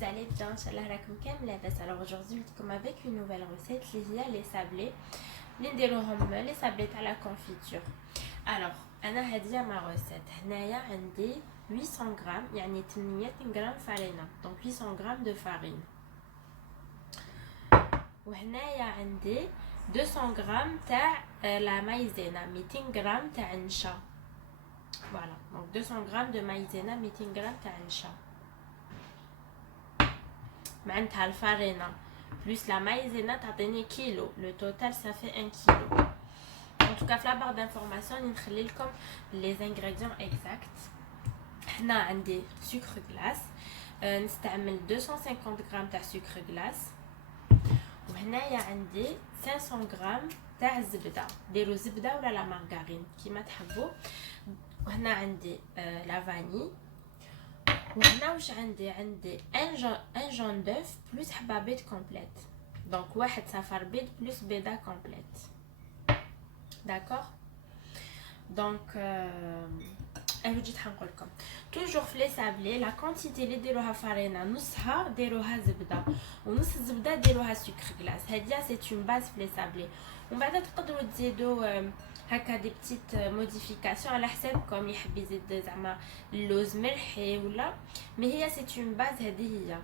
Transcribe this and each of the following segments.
vous allez bien, Inch'Allah راكم كامل لاباس. Alors aujourd'hui comme avec une nouvelle recette اللي هي les sablés اللي نديروهم les sablés تاع la confiture. Alors انا هذه ما recette. هنايا عندي 800 غرام يعني 800 غرام فرينه، donc 800 غرام de farine. وهنايا عندي 200 غرام تاع la maïzena، 200 غرام تاع النشا. Voilà, donc 200 grammes de maïzena, 200 grammes de ncha. معناتها الفارينة plus la maïzena تعطيني كيلو. Le total ça fait 1 kilo. En tout cas في la barre d'information نخلي لكم les ingrédients exacts. هنا عندي sucre glace، نستعمل 250 غرام تاع sucre glace. وهنايا عندي 500 غرام تاع الزبدة، ديروا زبدة ولا لا مارغارين كيما تحبوا. وهنا عندي لا فاني. وهنا واش عندي ان جون دوف بلس حبه بيض كومبليت، دونك واحد صفر بيض بلس بيضه كومبليت. داكوغ دونك انا جيت حنقول لكم توجور في لي سابلي لا كونتيتي اللي ديروها فارينه نصها ديروها زبده ونص الزبده ديروها سكر غلاس. هادي سي اون باز في لي سابلي، ومن بعد تقدروا تزيدوا هكا دي بتيت موديفيكاسيون على حسابكم، يحب يزيد زعما اللوز ملحي ولا. مي هي سي اون باز، هذه هي.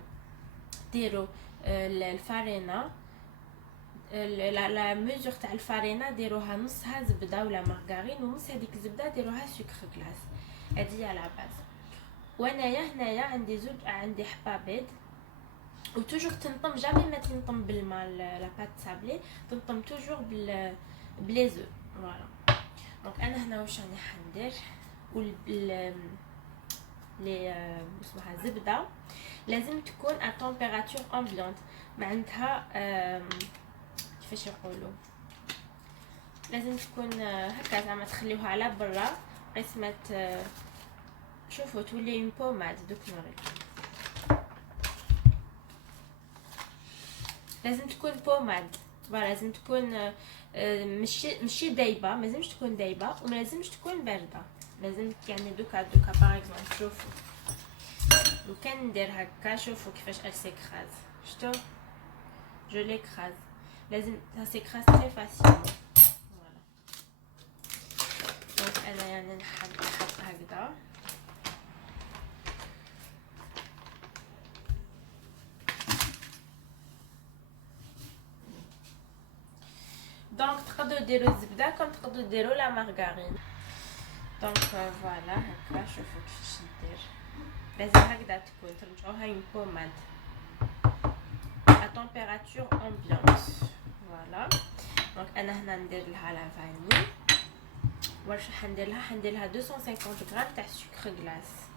ديروا الفارينه لا ميزور تاع الفارينه ديروها نصها زبده ولا مارغارين ونص هذيك الزبده ديروها سكر غلاس. هذه هي لا باز. وانايا هنايا عندي عندي حبه بيض. وتوجور تنطم جامي ما تنطم بالماء لا بات سابلي، تنطم توجور بلي زو. فوالا دونك انا هنا واش راني حندير لي اسمها زبده لازم تكون ا تمبيراتور امبيونت، معناتها كيفاش يقولوا لازم تكون هكا زعما تخليوها على برا قسمه. شوفوا تولي اون بوماد. دوك نوريكم لازم تكون بوماد. لازم تكون ماشي دايبه، ما لازمش تكون دايبه وما لازمش تكون بارده. لازم يعني دوكا باغ اكزومبل شوفوا لو كان ندير هكا شوفوا كيفاش سيكراز. شفتوا جو ليكراز، لازم سيكراز تري فاسيل. فوالا دونك انا يعني نحط هكذا. دونك تقدروا ديروا الزبده كم تقدروا ديروا لا مارغارين. دونك فوالا هكا شوفوا كيفاش ندير. لازم هكذا تكون ترجعوها اون بوماد ا تمبيراتور امبيونت. فوالا دونك انا هنا ندير لها لا فاني. واش حندير لها؟ حندير لها 250 غرام تاع سكر غلاس.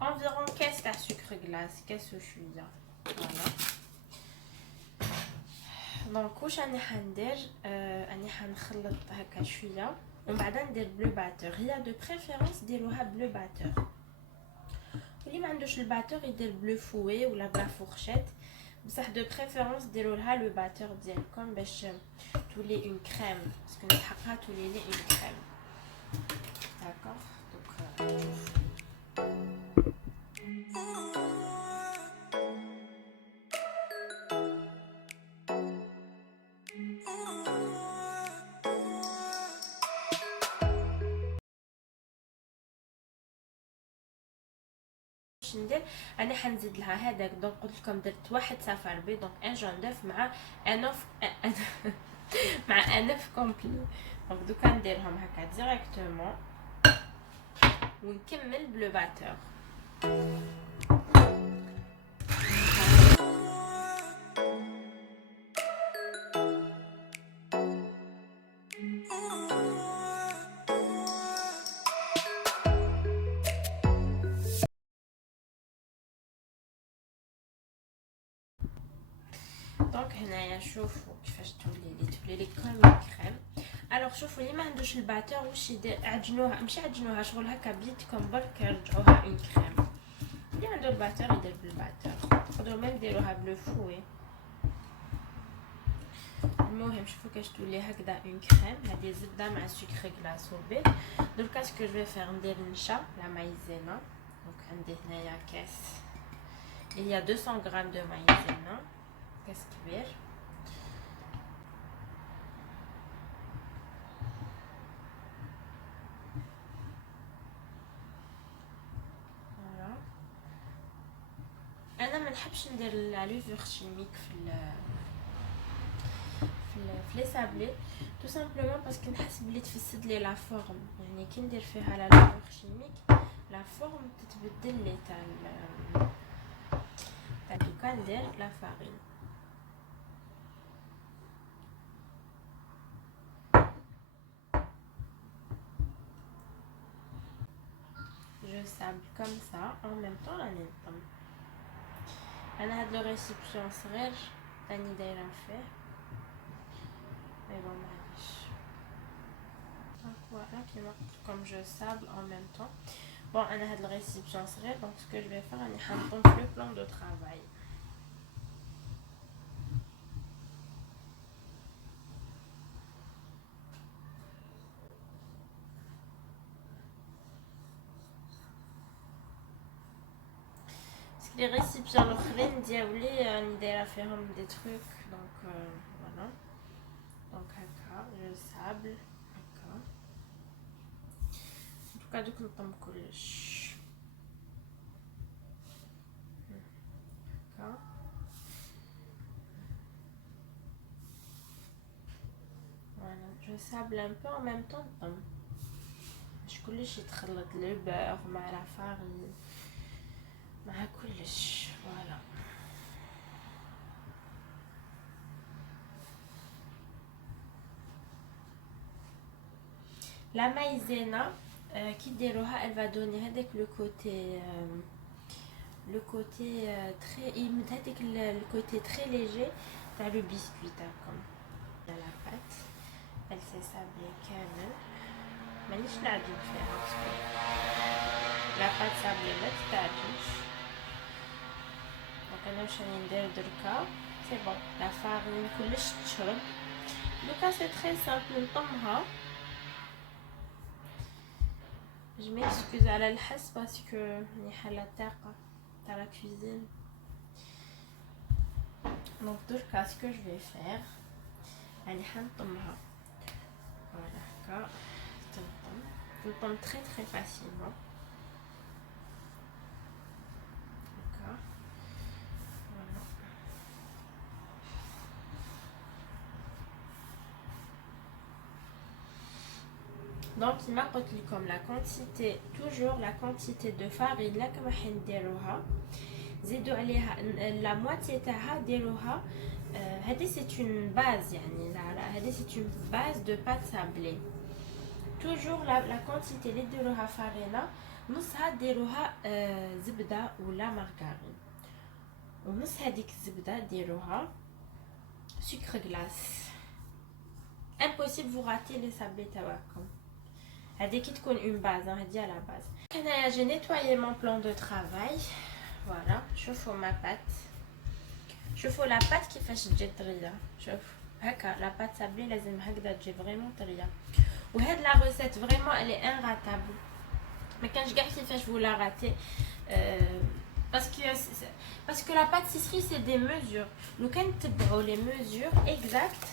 environ كاس تاع سكر غلاس، كاس وشويه. فوالا دونك واش راني حندير؟ راني حنخلط هكا شويه ومن بعد ندير بلو باتور. هي دو بريفيرونس ديروها بلو باتور، واللي ما عندوش الباتور يدير بلو فوي ولا بلا فورشيت، بصح دو بريفيرونس ديروا لها لو باتور ديالكم باش تولي اون كريم، باسكو نحقها تولي لي اون كريم. داكوغ دونك ندير انا حنزيد لها هذاك. دونك قلت لكم درت واحد صفر بيض، دونك ان جون دوف مع انوف مع انوف كومبلي. دونك دوكا نديرهم هكا ديريكتومون ونكمل بلو باتور. دونك هنايا شوفوا كيفاش تولي لي كوم كريم. الوغ شوفوا اللي ما عندوش الباتور واش يدير، عجنوها ماشي عجنوها شغل هكا بيدكم برك رجعوها اون كريم. اللي عنده الباتور يدير بالباتور. تقدروا ما ديروها بلو فوي. المهم شوفوا كاش تولي هكذا اون كريم. هذه زبده مع سكر غلاس وبيض. دركا سكو جو فير ندير نشا لا مايزينا. دونك عندي هنايا كاس هي 200 غرام دو مايزينا، كاس كبير. انا ما نحبش ندير لا لوفور شيميك في لي سابلي تو سامبلومون باسكو نحس بلي تفسد لي لا فورم. يعني كي ندير فيها لا لوفور شيميك لا فورم تتبدل لي تاع دوكا ندير لا فارين. جو سابل كوم سا en même temps راني نطم. انا هاد لو ريسيبسيون صغير راني دايره فيه مي بون معليش. دونك فوالا كيما قلت لكم جو سابل en même temps. بون انا هاد لو ريسيبسيون صغير دونك سكو جو في فار راني حنطم في لو بلان دو طرافاي. لي ريسيبسيون الاخرين ديالي راني دايره فيهم دي تروك دونك فوالا. دونك هكا جو سابل هكا دوكا دوك نطم كلش هكا. فوالا جو سابل ان بو en même temps نطم باش كلش يتخلط لو بور مع لا فارين مع كلش. فوالا لا مايزينا كي ديروها elle va donner هذاك لو كوتي تري يمد هذاك الكوتي تري ليجي تاع لو بيسكويت تاعكم. لا بات elle s'est sablée كامل مانيش نعجن فيها باسكو لا بات سابلي ما تتعجنش. دونك انا واش راني ندير دركا سي بون لا فارين كلش تشرب. دوكا سي تري سامبل نطمها. Je m'excuse على الحس باسكو راني حالة الطاقة تاع لا كوزين. دونك دركا سكو جو في فير راني حنطمها. فوالا هكا تنطم تري تري فاسيلمون هكا. فوالا دونك كيما قلت لكم لا كونتيتي توجور لا كونتيتي دو فارين لا كما حنديروها زيدوا عليها لا موتي تاعها ديروها. هذه سي اون باز يعني لا هذه سي اون باز دو بات سابلي. توجور لا كونتيتي اللي ديروها فارينه نصها ديروها زبده ولا مارغرين ونص هذيك الزبده ديروها سكر غلاس. امبوسيبل فو راتي لي سابلي تاعكم. هذه كي تكون اون باز هذه على باز. هنايا جي نيتوايي مون بلان دو طرافاي. فوالا شوفوا ما بات شوفوا لا بات كيفاش تجي طريه. شوف هكا لا بات سابلي لازم هكذا تجي فريمون طريه. وهاد لا ريسيت فريمون الي انراتابل ما كانش كاع كيفاش فو لا راتي باسكو لا pâtisserie c'est des mesures. لو كان تتبعوا لي mesures exact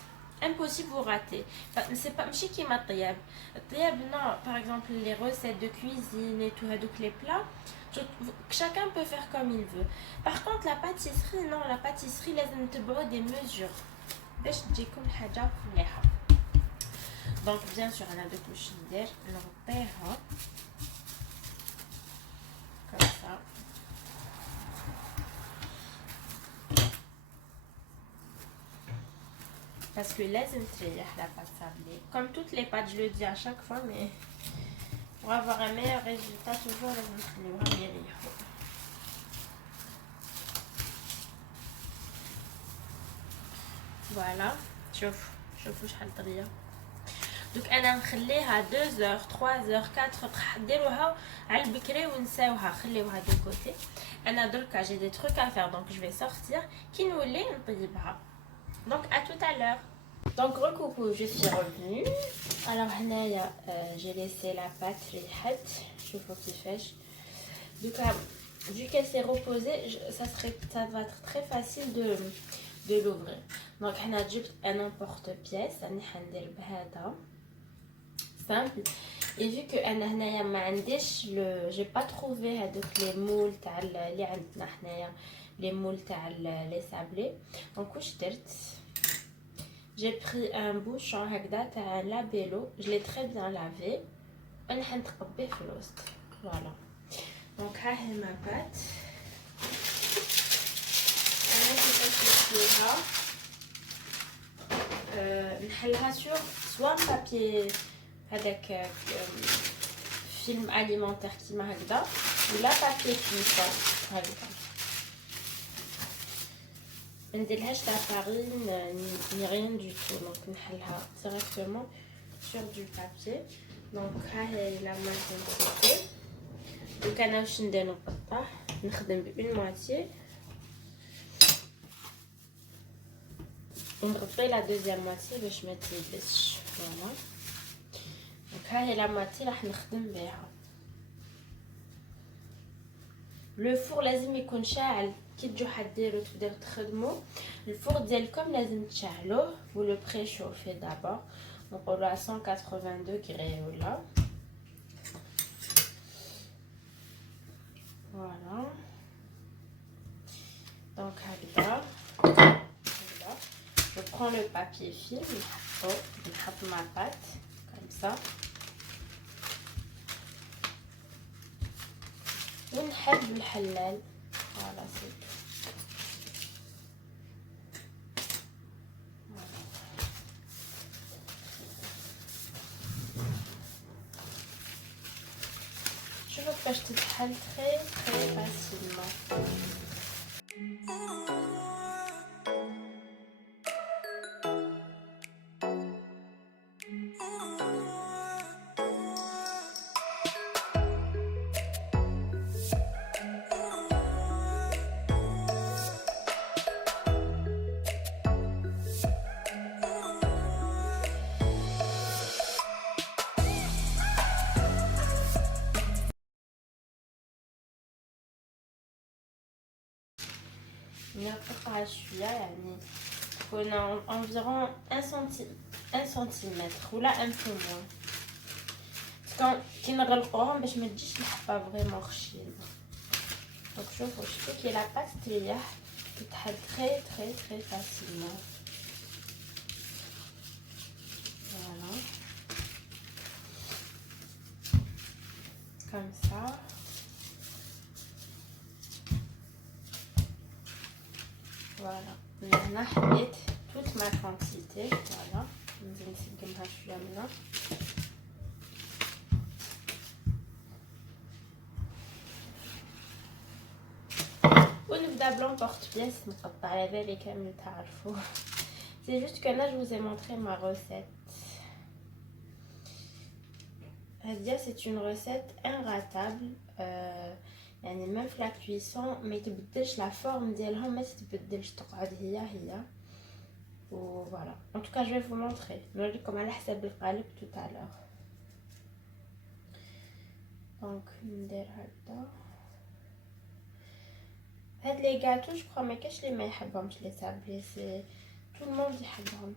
impossible vous rater. C'est pas ماشي كيما الطياب. الطياب non par exemple les recettes de cuisine et tout هذوك les plats chacun peut faire comme il veut. Par contre la pâtisserie non la pâtisserie لازم تتبعوا des mesures باش تجيكم حاجه مليحه. دونك بيان سور انا دوك واش ندير نغطيها comme ça. Parce que لازم تريح la pâte sablée. Comme toutes les pâtes, je le dis à chaque fois, mais pour avoir un meilleur résultat, toujours لازم نخليوها يريحوا. Voilà, شوفوا شحال طريه. دوك انا نخليها 2 heures 3 heures 4 heures ديروها على البكري ونساوها خليوها دو كوتي. انا دركا جي دي تروك ا فير دونك جو في سورتير كي نولي نطيبها. دونك ا توت ا l'heure. Donc recoucou, je suis revenue. Alors هنايا j'ai laissé la pâte ريحت شوفوا كيفاش. دوكا vu qu'elle s'est reposée, ça va être très facile de l'ouvrir. Donc هنا جبت un emporte-pièce راني حندير بهذا simple. Et vu que انا هنايا ما عنديش j'ai pas trouvé هذوك les moules تاع اللي عندنا حنايا les moules تاع les sablés. Donc واش درت j'ai pris un bouchon هكذا تاع لابيلو, je l'ai très bien lavé ونحن نتقبيه في الوسط. Voilà. Donc ها هي ma pâte. انا كيفاش نحليها نحلها sur soit un papier هذاك فيلم alimentaire كيما هكذا ولا papier cuisson هكذا. منديرلهاش لا فارين ني ريان دو تو. دونك نحلها directement sur du papier. دونك ها هي لا موتي. دونك انا واش ندير نقطع نخدم بون موتي ونغطي لا دوزيام موتي باش ما تيبسش. فوالا. دونك ها هي لا موتي راح نخدم بها. لو فور لازم يكون شاعل كي تجو حديرو تبداو تخدموا. الفور ديالكم لازم تشعلوه ولو بريشوفي دابا نقولوا على 180 دوغري ولا. فوالا. دونك هكذا je prends le papier film نحط ma pâte comme ça ونحل بالحلال. فوالا سي شوفوا كيفاش تتحل très très facilement. نقطعها شويه يعني تكون environ 1 سنتيمتر ولا ان بو موان باسكو كي نغلقوهم باش ما تجيش الحبه فريمون خشينه. دونك شوفوا شفتوا كي لا بات تريح تتحل تري تري تري فاسيلمون. فوالا كوم سا. Voilà, هنا حطيت toute ma quantité. Voilà, نزيد نسقمها شويه منها. ونبدا بلون بورت بيس نقطع على بالي كامل تعرفوا. C'est juste que là je vous ai montré ma recette. هذه c'est une recette ingratable. يعني même في la cuisson ما يتبدلش la forme ديالها ما تتبدلش تقعد هي و voilà. En tout cas je vais vous montrer نوريكم على حساب القالب tout à l'heure. دونك ندير هكذا. هاد لي غاتو جو كرو ما كاش لي ما يحبهمش لي سابلي. سي tout le monde يحبهم.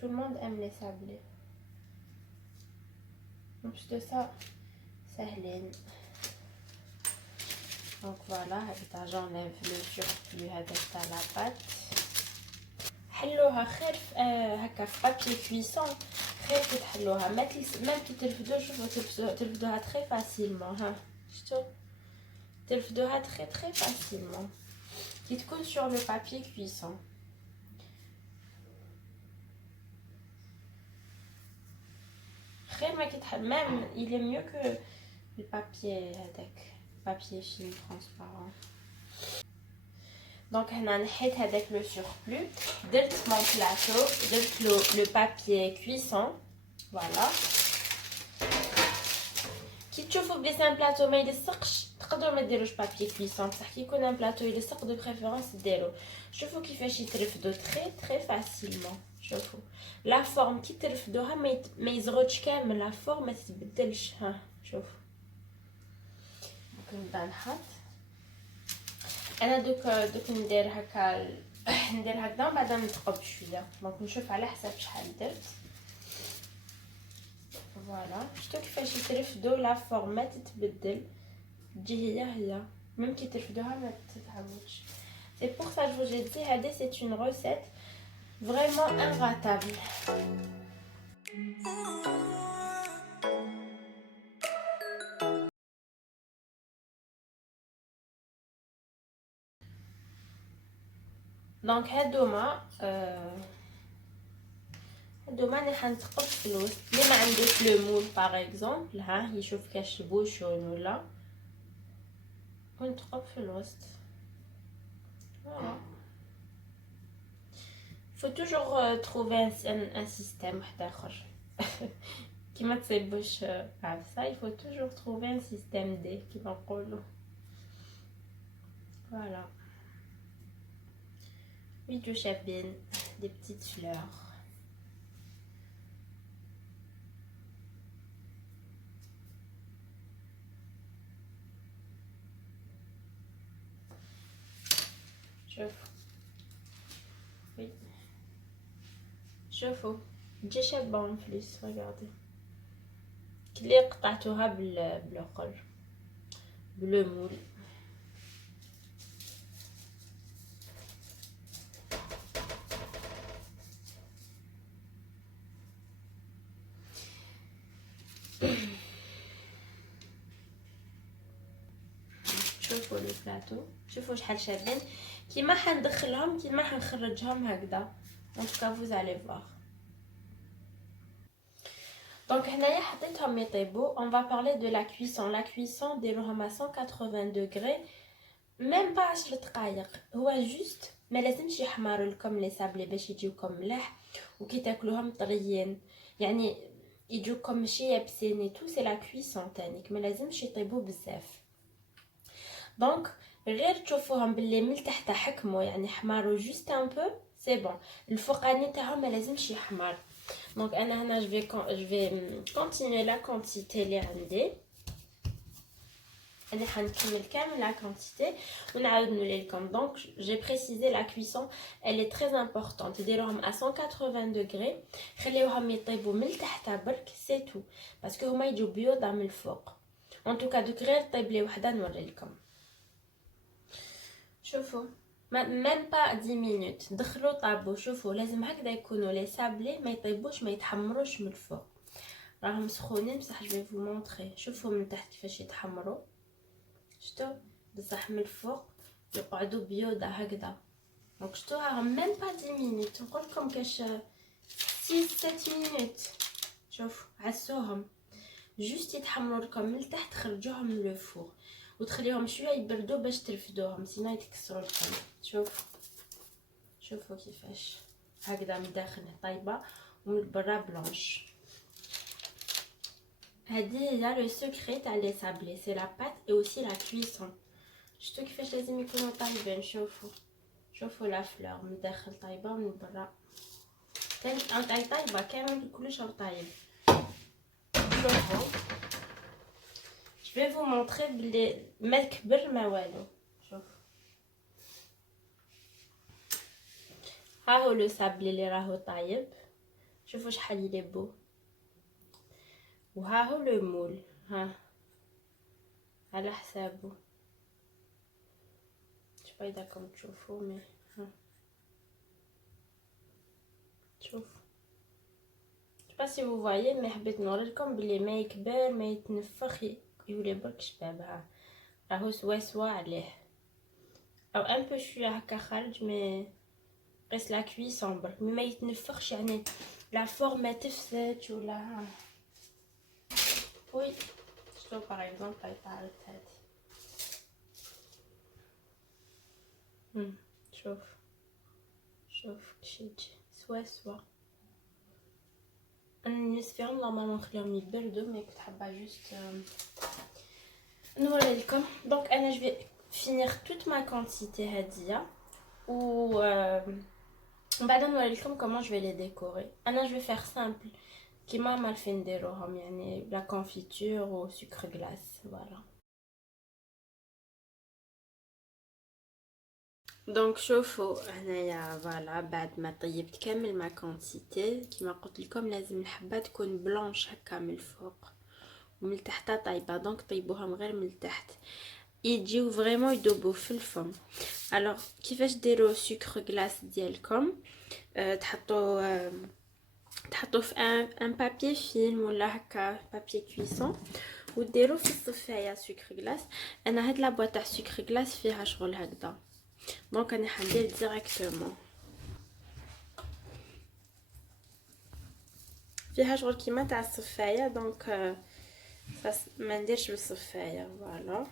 tout le monde aime les sablés. En plus de ça سهلين. Donc voilà, j'enlève le surplus هذا تاع لا بات. حلوها خير هكا في بابي كويسون خير كي تحلوها ميم كي ترفدو. شوفوا ترفدوها تري فاسيلمون. ها شفتوا ترفدوها تري تري فاسيلمون كي تكون sur le papier cuisson. خير ما كي تحل ميم il est mieux que le papier هذاك papier film transparent. Donc هنا نحيت هذاك لو سوربلو درت مون بلاطو درت له لو بابيي كويسون فوالا كي تشوفوا بلي سان بلاطو ما يلصقش تقدروا ما ديروش بابي كليسون، بصح كي يكون ان بلاطو يلصق دو بريفيرونس ديرو. شوفوا كيفاش يترفدوا تري تري فاسيلمون. شوفوا لا فورم كي ترفدوها ما يزغوتش كامل، لا فورم ما تتبدلش. ها شوفوا نبدا نحط انا دوك ندير هكا ندير هكذا ومن بعد نثقب شويه، دونك نشوف على حسب شحال درت. فوالا شفتوا كيفاش يترفدوا، لا فورم ما تتبدل، تجي هي ميم كي ترفدوها ما تتعوجش. سي بور سا جو جي دي هادي سي اون روسيت فريمون انغاتابل. دونك هادوما راني حنثقب في الوسط. اللي ما عندوش لو مول باغ اكزومبل، ها يشوف كاش البوشون ولا ونثقب في الوسط. فوالا faut toujours trouver un système واحد اخر كيما تصيبوش عفسه. il faut toujours trouver un système D كيما نقولوا. فوالا فيديو شابين دي بتيت فلور. شوفوا وي شوفوا تجي شابه اون بليس. ريغاردي كلي قطعتوها بالعقل بلو مول. شوفوا لو بلاطو، شوفوا شحال شابين. كيما حندخلهم كيما حنخرجهم هكذا. ان توكا فوز علي فوار. دونك هنايا حطيتهم يطيبوا. اون فا بارلي دو لا كويسون. لا كويسون ديروهم ا 180 دوغري ميم با 10 دقائق. هو جوست ما لازمش يحمروا لكم لي سابلي باش يجيوكم ملاح وكي تاكلوهم طريين، يعني يجوكم ماشي يابسين اي تو. سي لا كويسون تانيك ما لازمش يطيبوا بزاف. دونك غير تشوفوهم باللي من تحت حكموا، يعني حماروا جوست ان بو سي بون. الفوقاني تاعهم ما لازمش يحمر. دونك انا هنا جو في كونتينيي لا كونتيتي اللي عندي. انا حنكمل كامل لا كونتيتي ونعاود نولي لكم. دونك جي بريسيزي لا كويسون elle est très importante. ديروهم à 180 دوغري، خليوهم يطيبوا من تحت برك سي تو، باسكو هما يجوا بيوضه من الفوق. ان توكا دوك غير طيب لي وحده نوري لكم. شوفوا ميم با 10 مينوت دخلوا طابوا. شوفوا لازم هكذا يكونوا لي سابلي ما يطيبوش ما يتحمروش من الفوق. راهم سخونين بصح جو فو مونطري. شوفوا من تحت كيفاش يتحمروا، شتو بصح من الفوق يقعدوا بيوضه هكذا. دونك شتو راهم ميم با 10 مينوت، نقول لكم كاش 6 7 مينوت. شوفوا عسوهم جوست يتحمروا لكم من تحت، خرجوهم من لو فور وتخليهم شويه يبردوا باش ترفدوهم سينا يتكسروا لكم. شوفوا كيفاش هكذا من الداخل طايبه ومن برا بلونش. هذه هي لو سكري تاع لي سابلي، سي لا بات اي اوسي لا كويسون. شفتوا كيفاش لازم يكونوا طايبين. شوفوا لا فلور من الداخل طايبه ومن برا كان طايبه كامل كلش طايب. شوفوا je vais vous montrer بلي ما كبر ما والو. شوف ها هو لو سابلي اللي راهو طايب. شوفوا شحال يلي بو. وها هو لو مول، ها على حسابه. شوف اذا راكم تشوفوا مي ها شوف با سي vous voyez. مي حبيت نوريلكم بلي ما يكبر ما يتنفخ يولي برك شباب. ها راهو سوا عليه او ان بو شويه هكا خارج مي قيس لا كويسون برك مي ما يتنفخش، يعني لا فورم ما تفسدش ولا. ها وي شتو باغ اكزومبل هاي طارت هادي. شوف كيش يجي سوا نسفيهم نورمالمون نخليهم يبردوا مي كنت حابه جوست نوري لكم. دونك انا جو في فينير توت ما كونتيتي هاديه و من بعد نوري لكم كومون جو في لي ديكوري. انا جو في فير سامبل كيما ما عارفين نديروهم يعني لا كونفيتور و سكر غلاس فوالا. دونك شوفوا هنايا فوالا بعد ما طيبت كامل ما كونتيتي كيما قلت لكم لازم الحبه تكون بلونش هكا من الفوق ومن تحت طايبه. دونك طيبوهم غير من تحت يجيو فريمون يذوبوا في الفم. الوغ كيفاش ديروا سكر غلاس ديالكم؟ تحطوا في ان بابي فيلم ولا هكا بابي كويسون وديروا في الصفايه سكر غلاس. انا هاد لا بواط تاع سكر غلاس فيها شغل هكذا دونك انا حندير ديريكتومون فيها شغل كيما تاع الصفايه. دونك ما نديرش بالصفايه فوالا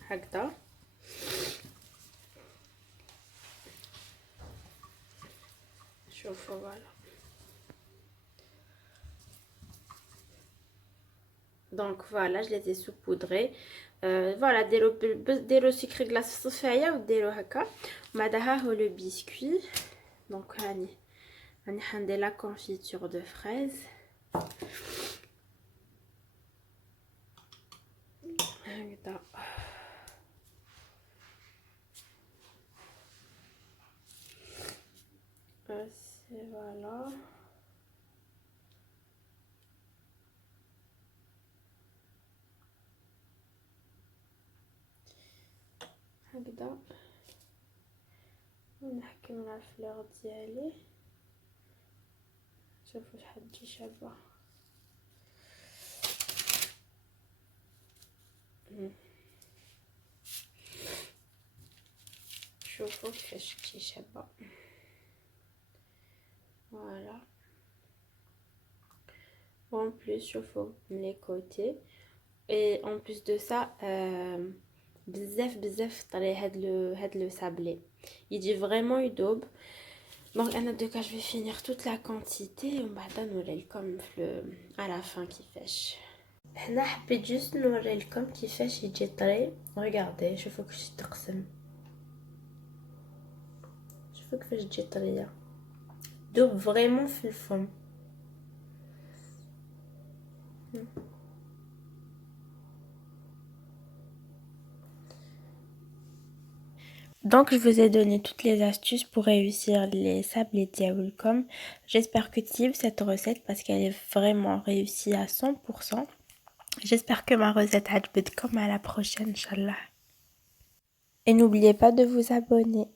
هكذا. شوفوا فوالا دونك فوالا جو لي سوبودري فوالا. ديروا سكر غلاس في الصفايه وديروا هكا. بعد ها هو لو بيسكوي. دونك راني حندير لا كونفيتور دو فريز هكذا. فوالا هكذا ونحكم على الفلور ديالي. شوفوا شحال تجي شابه. شوفوا كيفاش تجي شابه فوالا. en plus شوفوا من لي كوتي et en plus de ça بزاف طري هاد لو سابلي يجي فريمون يدوب. دونك انا دوكا جو في فينير توت لا كونتيتي ومن بعد نوري لكم في على فان كيفاش. هنا حبيت جوست نوري لكم كيفاش يجي طري. ريغاردي شوفوا كيفاش تقسم. شوفوا كيفاش تجي طريه دوب فريمون في الفم. Donc, je vous ai donné toutes les astuces pour réussir les sablés diabolcom. J'espère que tu aimes cette recette parce qu'elle est vraiment réussie à 100%. J'espère que ma recette a été comme à la prochaine, Inch'Allah. Et n'oubliez pas de vous abonner.